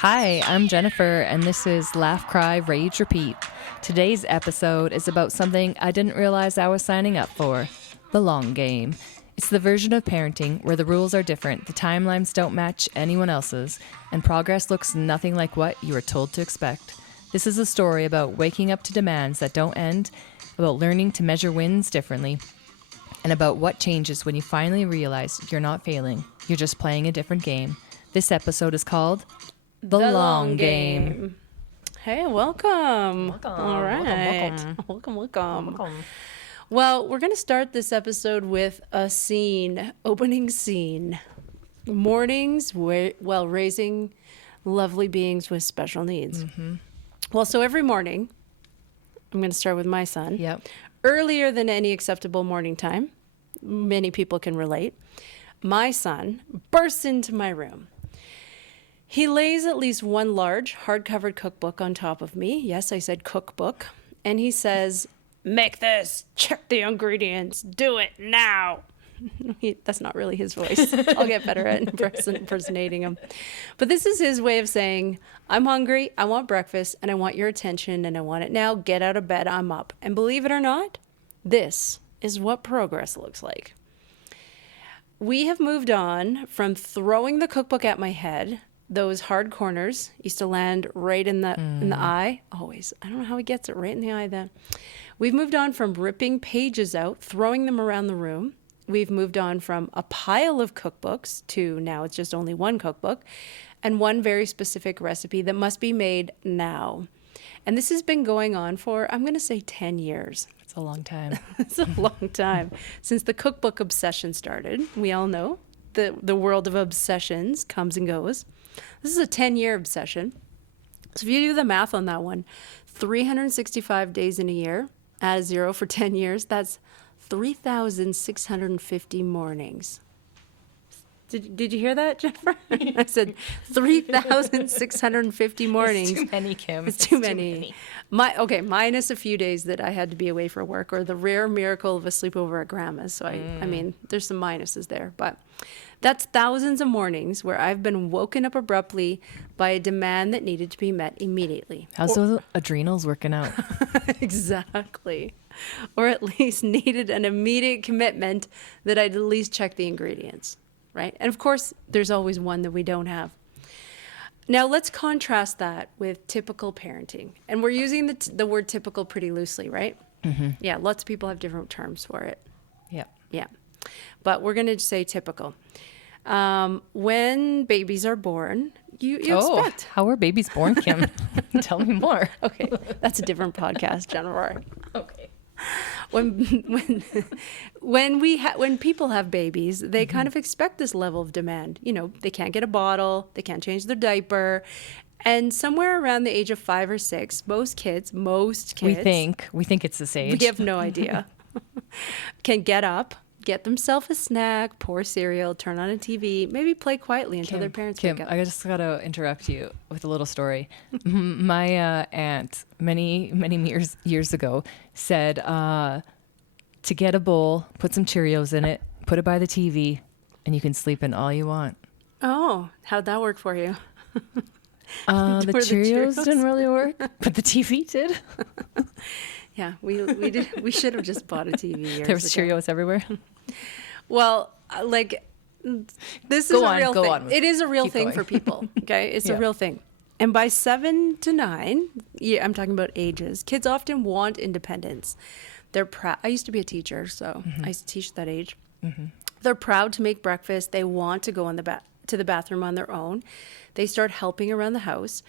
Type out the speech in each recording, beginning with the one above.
Hi, I'm Jennifer, and this is Laugh, Cry, Rage, Repeat. Today's episode is about something I didn't realize I was signing up for: the long game. It's the version of parenting where the rules are different, the timelines don't match anyone else's, and progress looks nothing like what you were told to expect. This is a story about waking up to demands that don't end, about learning to measure wins differently, and about what changes when you finally realize you're not failing, you're just playing a different game. This episode is called The Long Game. Hey, welcome. Welcome. All right. Welcome. Well, we're going to start this episode with a scene, opening scene. Mornings while raising lovely beings with special needs. Mm-hmm. Well, so every morning, I'm going to start with my son. Yep. Earlier than any acceptable morning time, many people can relate, my son bursts into my room. He lays at least one large, hard-covered cookbook on top of me. Yes, I said cookbook. And he says, "Make this, check the ingredients, do it now." That's not really his voice. I'll get better at impersonating him. But this is his way of saying, "I'm hungry, I want breakfast, and I want your attention, and I want it now. Get out of bed, I'm up." And believe it or not, this is what progress looks like. We have moved on from throwing the cookbook at my head. Those hard corners used to land right in the eye. Always. I don't know how he gets it right in the eye then. We've moved on from ripping pages out, throwing them around the room. We've moved on from a pile of cookbooks to now it's just only one cookbook and one very specific recipe that must be made now. And this has been going on for, I'm going to say, 10 years. It's a long time. It's a long time since the cookbook obsession started. We all know the world of obsessions comes and goes. This is a 10-year obsession. So if you do the math on that one, 365 days in a year, add a zero for 10 years, that's 3,650 mornings. Did you hear that, Jennifer? I said 3,650 mornings. It's too many, Kim. It's too many. Minus a few days that I had to be away for work, or the rare miracle of a sleepover at grandma's. So I mean, there's some minuses there, but that's thousands of mornings where I've been woken up abruptly by a demand that needed to be met immediately. How's those adrenals working out? Exactly. Or at least needed an immediate commitment that I'd at least check the ingredients, right? And of course, there's always one that we don't have. Now, let's contrast that with typical parenting. And we're using the word typical pretty loosely, right? Mm-hmm. Yeah, lots of people have different terms for it. Yep. Yeah. But we're going to say typical. When babies are born, you expect. How are babies born, Kim? Tell me more. Okay, that's a different podcast, Jennifer. Okay. When people have babies, they kind of expect this level of demand. You know, they can't get a bottle, they can't change their diaper, and somewhere around the age of 5 or 6, most kids, we think it's this age. we have no idea, can get up, get themselves a snack, pour cereal, turn on a TV, maybe play quietly until their parents wake up. I just got to interrupt you with a little story. My aunt, many years ago, said to get a bowl, put some Cheerios in it, put it by the TV, and you can sleep in all you want. Oh, how'd that work for you? The Cheerios didn't really work, but the TV did. Yeah, we did. We should have just bought a TV years There was ago. Cheerios everywhere. Well, this is a real go thing. on. It is a real Keep thing going. for people. Okay, it's Yeah. a real thing. And by 7 to 9, yeah, I'm talking about ages. Kids often want independence. They're proud. I used to be a teacher, so I used to teach that age. Mm-hmm. They're proud to make breakfast. They want to go to the bathroom on their own. They start helping around the house.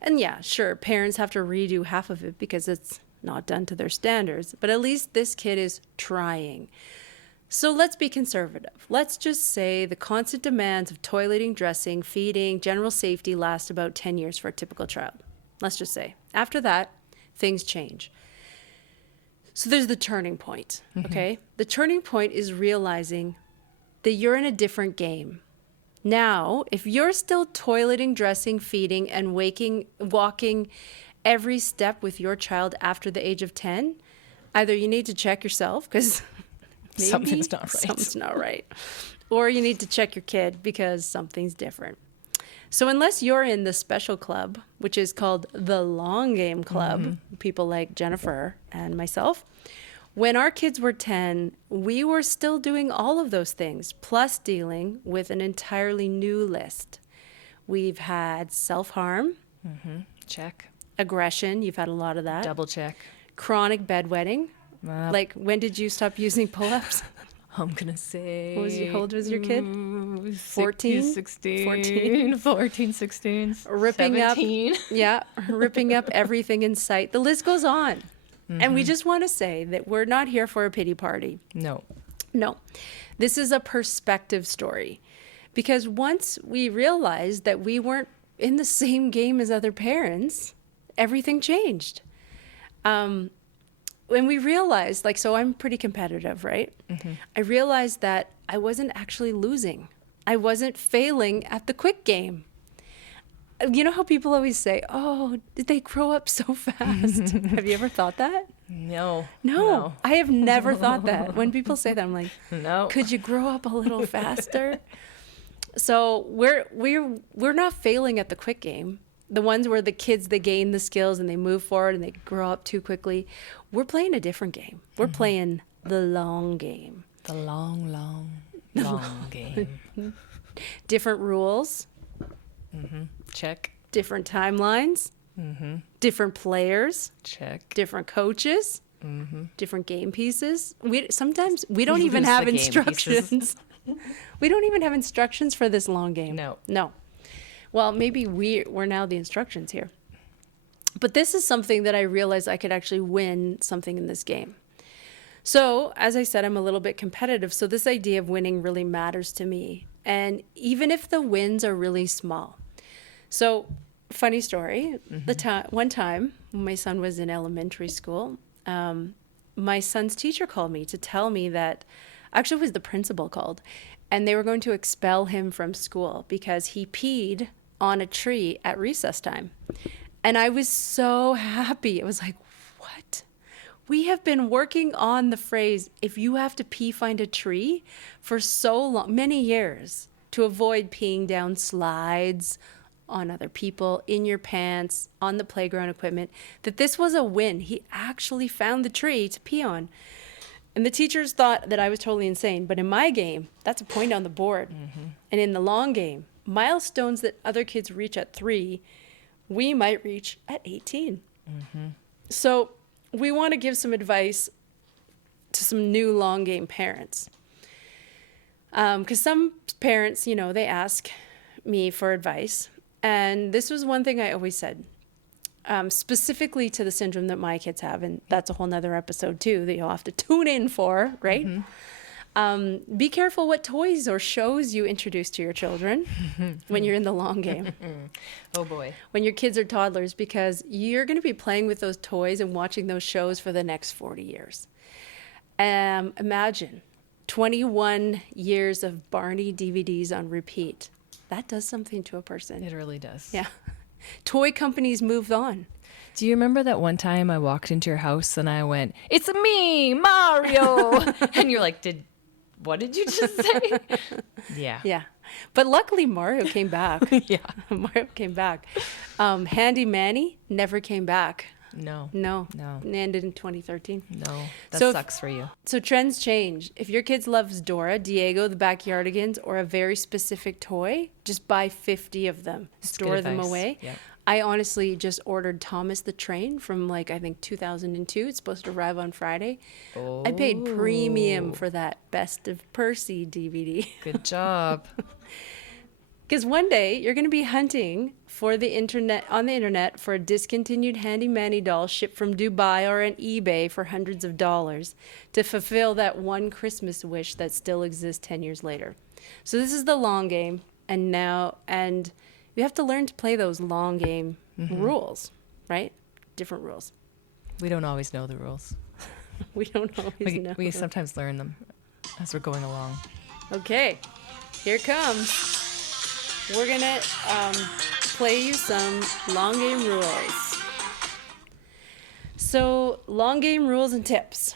And yeah, sure, parents have to redo half of it because it's not done to their standards. But at least this kid is trying. So let's be conservative. Let's just say the constant demands of toileting, dressing, feeding, general safety last about 10 years for a typical child. Let's just say. After that, things change. So there's the turning point, okay? The turning point is realizing that you're in a different game. Now, if you're still toileting, dressing, feeding, and walking every step with your child after the age of 10, either you need to check yourself because Something's not right. Something's not right. Or you need to check your kid because something's different. So unless you're in the special club, which is called the Long Game Club, people like Jennifer and myself, when our kids were 10, we were still doing all of those things, plus dealing with an entirely new list. We've had self-harm, Check. aggression, you've had a lot of that. Double check. Chronic bedwetting. Like, when did you stop using pull-ups? I'm going to say... How old was your kid? 14? 16. 14? 14, 16. Ripping 17. up, yeah, ripping up everything in sight. The list goes on. And we just want to say that we're not here for a pity party. No. No, this is a perspective story. Because once we realized that we weren't in the same game as other parents, everything changed. When we realized, like, so I'm pretty competitive, right? I realized that I wasn't actually losing. I wasn't failing at the quick game. You know how people always say, oh, did they grow up so fast? Have you ever thought that? No, I have never thought that. When people say that, I'm like, No. could you grow up a little faster? So we're not failing at the quick game. The ones where the kids, they gain the skills and they move forward and they grow up too quickly. We're playing a different game. We're playing the long game. The long game. Different rules, Check. different timelines, different players, Check. different coaches, different game pieces. Sometimes we don't We even lose have the game instructions. We don't even have instructions for this long game. No. Well, maybe we're now the instructions here. But this is something that I realized I could actually win something in this game. So, as I said, I'm a little bit competitive. So this idea of winning really matters to me. And even if the wins are really small. So, funny story. One time when my son was in elementary school, my son's teacher called me to tell me that, actually it was the principal called, and they were going to expel him from school because he peed on a tree at recess time. And I was so happy. It was like, what? We have been working on the phrase, if you have to pee, find a tree, for so long, many years, to avoid peeing down slides, on other people, in your pants, on the playground equipment, that this was a win. He actually found the tree to pee on. And the teachers thought that I was totally insane. But in my game, that's a point on the board. And in the long game, milestones that other kids reach at 3, we might reach at 18. So we want to give some advice to some new long game parents. Because some parents, they ask me for advice. And this was one thing I always said, specifically to the syndrome that my kids have. And that's a whole nother episode too that you'll have to tune in for, right? Be careful what toys or shows you introduce to your children when you're in the long game. Oh boy. When your kids are toddlers, because you're going to be playing with those toys and watching those shows for the next 40 years. Imagine 21 years of Barney DVDs on repeat. That does something to a person. It really does. Yeah. Toy companies moved on. Do you remember that one time I walked into your house and I went, "It's me, Mario," and you're like, "What did you just say?" Yeah. Yeah. But luckily Mario came back. Yeah. Mario came back. Handy Manny never came back. No. No. No. It ended in 2013. No. That So if- sucks for you. So trends change. If your kids loves Dora, Diego, the Backyardigans, or a very specific toy, just buy 50 of them. Store them advice. away. Yeah. I honestly just ordered Thomas the Train from I think 2002. It's supposed to arrive on Friday. I paid premium for that Best of Percy DVD. Good job. Because one day you're going to be hunting on the internet for a discontinued Handy Manny doll shipped from Dubai or on eBay for hundreds of dollars to fulfill that one Christmas wish that still exists 10 years later. So this is the long game, and you have to learn to play those long game rules, right? Different rules. We don't always know the rules. We don't always know. We sometimes learn them as we're going along. Okay, here it comes. We're gonna play you some long game rules. So, long game rules and tips.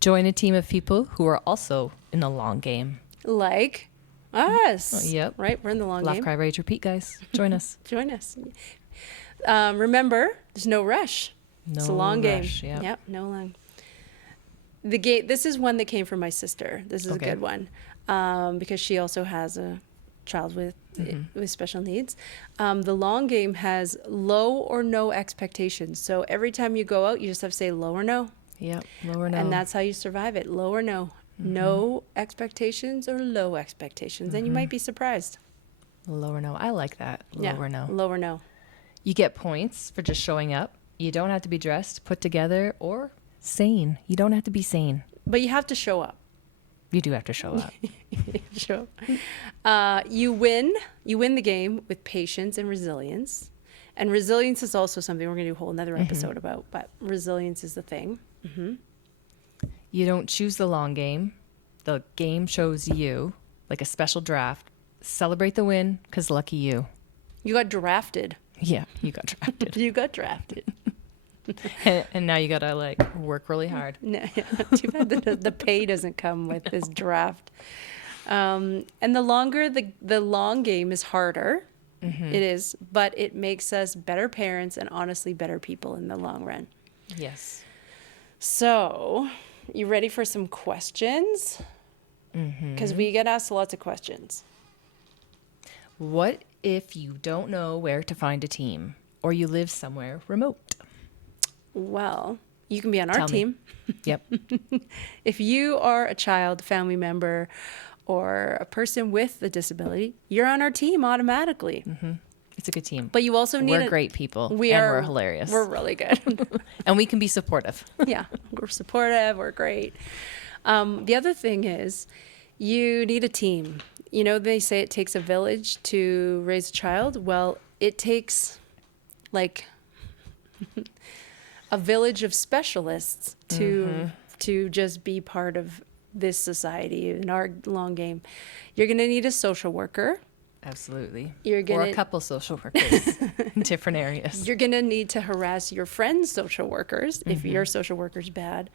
Join a team of people who are also in the long game. Like, Us. Oh, yep. Right. We're in the long Laugh, game. cry, rage, repeat, guys. Join us. Join us. Remember, there's no rush. It's a No long rush, game. yep. No long. The game. This is one that came from my sister. This is Okay. a good one because she also has a child with special needs. The long game has low or no expectations. So every time you go out, you just have to say low or no, Yep. Low or no. and that's how you survive it. Low or no. No expectations or low expectations, and you might be surprised. Low or no. I like that. Low Yeah. or no. Low or no. You get points for just showing up. You don't have to be dressed, put together, or sane. You don't have to be sane. But you have to show up. You do have to show up. Sure. You win the game with patience and resilience. And resilience is also something we're going to do a whole another episode about, but resilience is the thing. You don't choose the long game. The game shows you, like a special draft. Celebrate the win, because lucky you. You got drafted. Yeah, you got drafted. You got drafted. And now you got to like work really hard. No, yeah. Too bad the pay doesn't come with this draft. And the longer the long game is harder. It is, but it makes us better parents and honestly better people in the long run. Yes. So, you ready for some questions? Because we get asked lots of questions. What if you don't know where to find a team or you live somewhere remote? Well, you can be on our Tell me. team. Yep. If you are a child, family member, or a person with a disability, you're on our team automatically. It's a good team. But you also need We're great people. We and are we're hilarious. We're really good. And we can be supportive. Yeah, we're supportive. We're great. The other thing is, you need a team. You know, they say it takes a village to raise a child. Well, it takes like a village of specialists to just be part of this society in our long game. You're going to need a social worker. Absolutely. You're or gonna- a couple social workers in different areas. You're going to need to harass your friends' social workers if your social worker's bad.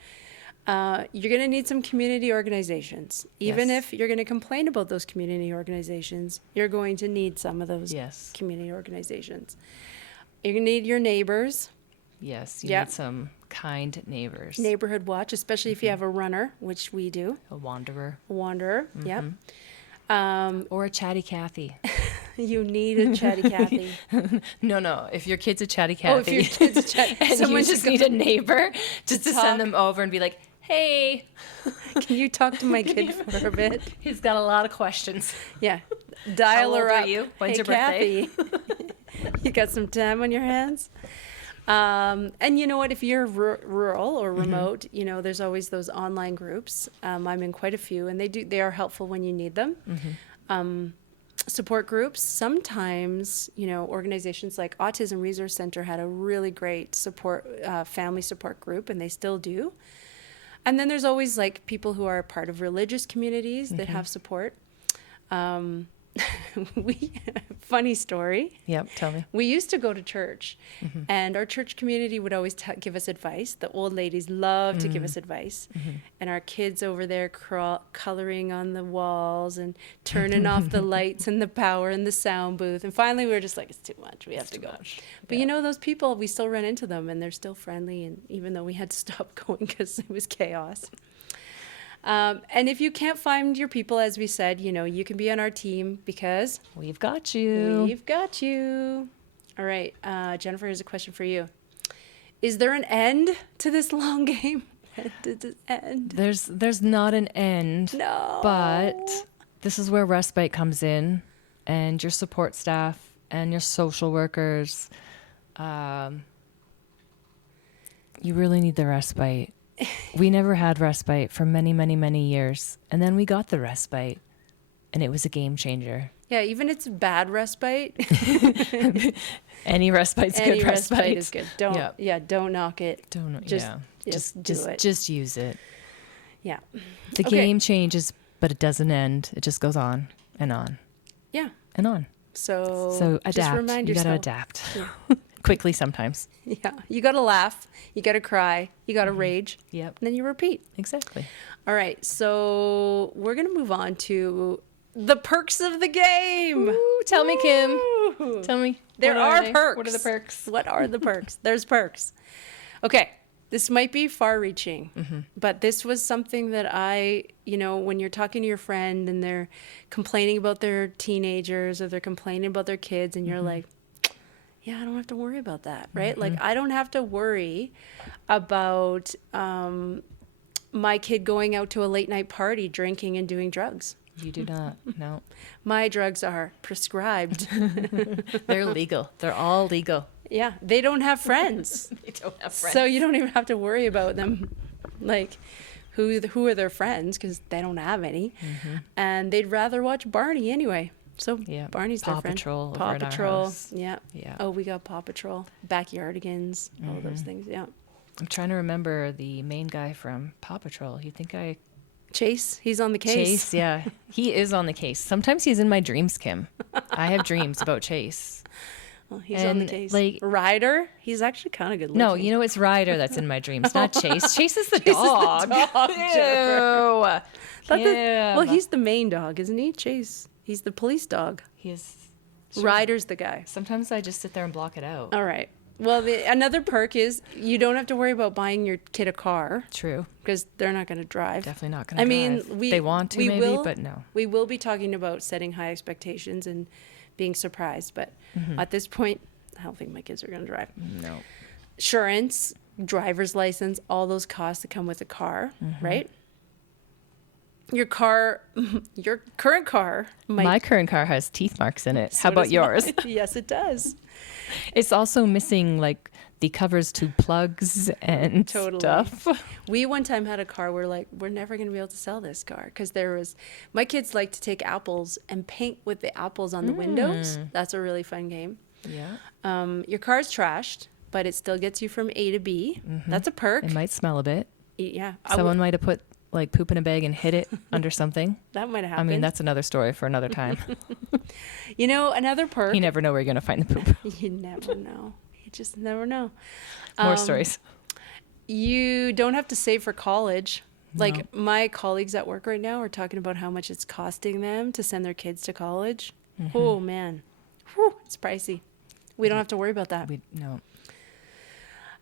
You're going to need some community organizations. Even Yes. if you're going to complain about those community organizations, you're going to need some of those Yes. community organizations. You're going to need your neighbors, Yes. You Yeah. need some kind neighbors. neighborhood watch, especially if you have a runner, which we do, A wanderer. a wanderer. Yep. Or a chatty Cathy. You need a chatty Cathy. No. If your kid's a chatty Oh, if Cathy. your kid's a chatty, and someone you just should need a neighbor just to talk. send them over and be like, hey, Can you talk to my kid for a bit? he's got a lot of questions. Yeah. Dial How her old are up. you? When's Hey, your birthday? Kathy, you got some time on your hands? And you know what? If you're rural or remote, you know, there's always those online groups. I'm in quite a few, and they are helpful when you need them. Support groups. Sometimes, you know, organizations like Autism Resource Center had a really great support, family support group, and they still do. And then there's always like people who are part of religious communities that have support. Funny story. Yep, tell me. We used to go to church, and our church community would always give us advice. The old ladies love to give us advice, and our kids over there coloring on the walls and turning off the lights and the power and the sound booth. And finally, we were just like, it's too much. We have to go. But you know, those people, we still run into them, and they're still friendly. And even though we had to stop going because it was chaos. And if you can't find your people, as we said, you know, you can be on our team because We've got you. we've got you. All right, Jennifer, here's a question for you. Is there an end to this long game? Did it end? There's not an end. No. But this is where respite comes in, and your support staff and your social workers. You really need the respite. We never had respite for many, many, many years. And then we got the respite, and it was a game changer. Yeah, even it's bad respite. Any respite's Any good respite is good. Don't Yep. don't knock it. Don't, Just- yeah. just do it. Just use it. Yeah. The Okay. game changes, but it doesn't end. It just goes on and on Yeah. and on. So adapt. just remind you yourself. gotta adapt quickly sometimes. Yeah. You got to laugh. You got to cry. You got to rage. Yep, And then you repeat. exactly. All right, so we're going to move on to The perks of the game. Ooh, tell me, Kim. Woo. Tell me. There what are they? perks. What are the perks? What are the perks? There's perks. Okay. This might be far reaching, but this was something that when you're talking to your friend and they're complaining about their teenagers or they're complaining about their kids and you're like, yeah, I don't have to worry about that, right? Like, I don't have to worry about my kid going out to a late night party, drinking and doing drugs. You do not. No. My drugs are prescribed. They're legal. They're all legal. Yeah, they don't have friends. They don't have friends. So you don't even have to worry about them, like who are their friends, because they don't have any, and they'd rather watch Barney anyway. So Yeah. Barney's their Paw friend. Patrol Paw over at our Patrol. house. Yeah. Yeah. Oh, we got Paw Patrol, Backyardigans, all those things. Yeah. I'm trying to remember the main guy from Paw Patrol. You think I... Chase, he's on the case. Chase, yeah. He is on the case. Sometimes he's in my dreams, Kim. I have dreams about Chase. Well, he's on the And, case. like- Ryder, he's actually kind of good looking. No, you know, it's Ryder that's in my dreams, not Chase. Chase is the Chase is the dog. dog, Ew. Well, Kim. he's the main dog, isn't he? Chase. He's the police dog. He is... Ryder's the guy. Sometimes I just sit there and block it out. All right. Well, another perk is you don't have to worry about buying your kid a car True. because they're not going to drive. Definitely not going to I mean, drive. They want to we maybe, will, but no. We will be talking about setting high expectations and being surprised, but at this point, I don't think my kids are going to drive. No. Insurance, driver's license, all those costs that come with a car, right? Your current car might. My current car has teeth marks in it. so How about does yours? mine. Yes, it does. It's also missing like the covers to plugs and Totally. stuff. We one time had a car where we're never going to be able to sell this car because my kids like to take apples and paint with the apples on the windows. That's a really fun game. Yeah. Your car's trashed, but it still gets you from A to B. That's a perk. It might smell a bit. Yeah. Someone might have put like poop in a bag and hid it under something. That might have I happened. mean, that's another story for another time. Another perk. You never know where you're going to find the poop. You never know. You just never know. More stories. You don't have to save for college. Like my colleagues at work right now are talking about how much it's costing them to send their kids to college. Oh man, whew, it's pricey. We don't have to worry about that. No.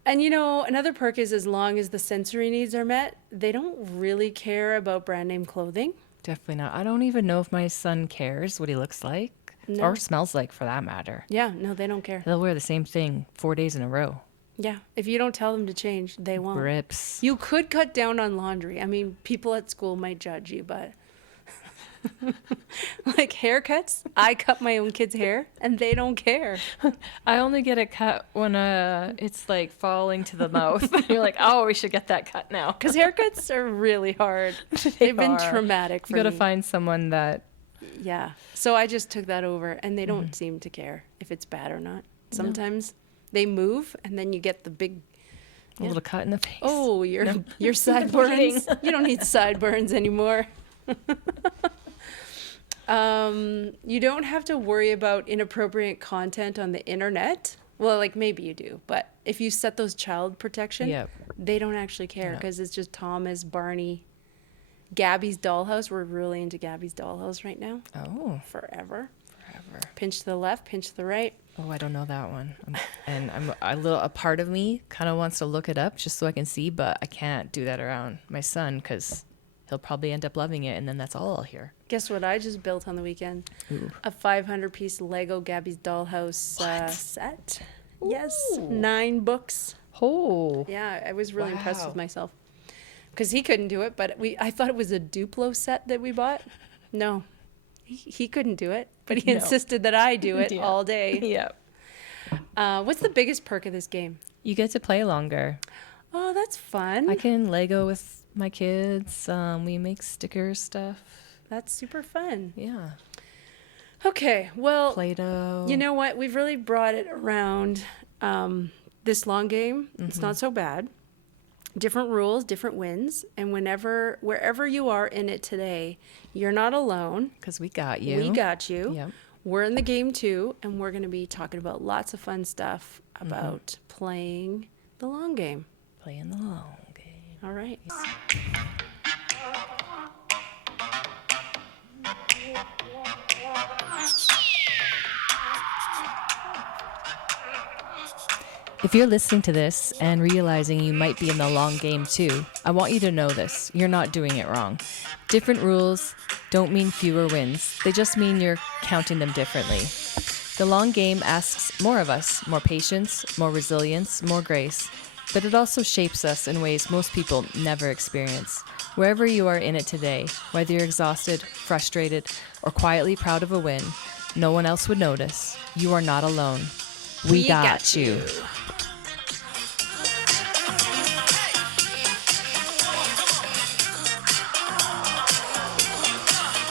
And another perk is as long as the sensory needs are met, they don't really care about brand name clothing. Definitely not. I don't even know if my son cares what he looks like No. or smells like for that matter. Yeah, no, they don't care. They'll wear the same thing 4 days in a row. Yeah, if you don't tell them to change, they won't. Rips. You could cut down on laundry. I mean, people at school might judge you, but like haircuts, I cut my own kids' hair and they don't care. I only get it cut when it's like falling to the mouth. You're like, oh, we should get that cut now. Because haircuts are really hard. They've been are. traumatic for You got to me. find someone that... Yeah. So I just took that over and they don't seem to care if it's bad or not. Sometimes they move and then you get the big, A little cut in the face. oh, your sideburns. You don't need sideburns anymore. You don't have to worry about inappropriate content on the internet. Well, like maybe you do, but if you set those child protection, Yep. they don't actually care Yep. because it's just Thomas, Barney, Gabby's Dollhouse. We're really into Gabby's Dollhouse right now. Oh, Forever. forever. Pinch to the left, pinch to the right. Oh, I don't know that one. And a part of me kind of wants to look it up just so I can see, but I can't do that around my son because he'll probably end up loving it, and then that's all I'll hear. Guess what I just built on the weekend? Ooh. A 500-piece Lego Gabby's Dollhouse set. Yes, Ooh. 9 books. Oh. Yeah, I was really impressed Wow. with myself because he couldn't do it, but I thought it was a Duplo set that we bought. No, he couldn't do it, but he No. insisted that I do it Yeah. all day. Yeah. What's the biggest perk of this game? You get to play longer. Oh, that's fun. I can Lego with my kids. We make sticker stuff. That's super fun. Yeah. Okay, well, Play-Doh. you know what? We've really brought it around this long game. It's not so bad. Different rules, different wins, and wherever you are in it today, you're not alone. Because we got you. We got you. Yep. We're in the game too, and we're going to be talking about lots of fun stuff about playing the long game. Playing the long game. All right. If you're listening to this and realizing you might be in the long game too, I want you to know this. You're not doing it wrong. Different rules don't mean fewer wins. They just mean you're counting them differently. The long game asks more of us, more patience, more resilience, more grace. But it also shapes us in ways most people never experience. Wherever you are in it today, whether you're exhausted, frustrated, or quietly proud of a win, no one else would notice. You are not alone. We got you.